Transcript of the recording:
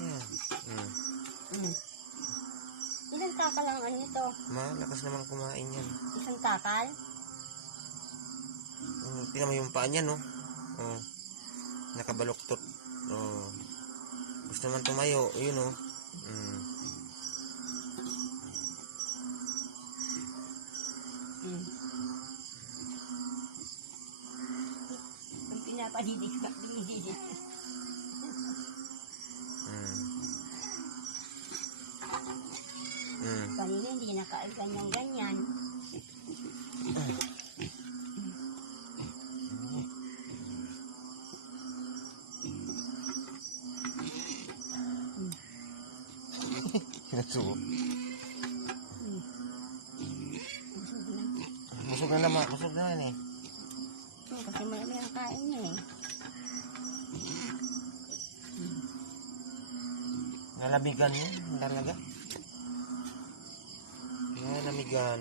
yan. Ilang takal ang ano ito? Malakas naman kumain yan. Isang takal? Tingnan mo yung paa niya, no? Nakabaluktot. Gusto naman tumayo. Yun, no? Ang pinapadidig ka, dinididid. Kanina hindi nakain ganyan-ganyan. Pinasubo. Busog na. Busog na yan eh. Kasi may ang kain niya eh. Nalamigan yun, talaga. Nalamigan.